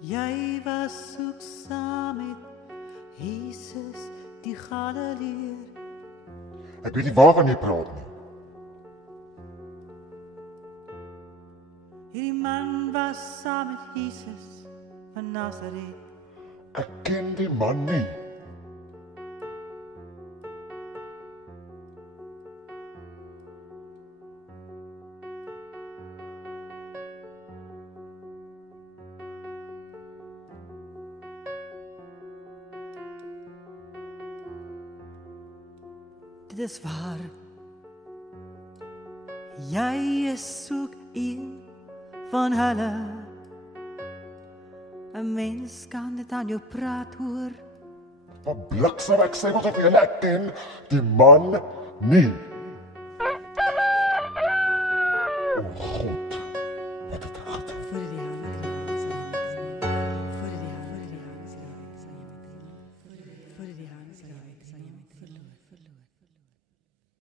Jy was ook saam met Jesus die Galileer. Ek weet nie waarvan jy praat nie. Hierdie man was saam met Jesus van Nazareth. Ek ken die man nie. Dit is waar. Jy is ook een van hulle. 'n Mens kan dit aan jou praat hoor. Wat bliksem ek sê wat ek julle ek ken die man nie.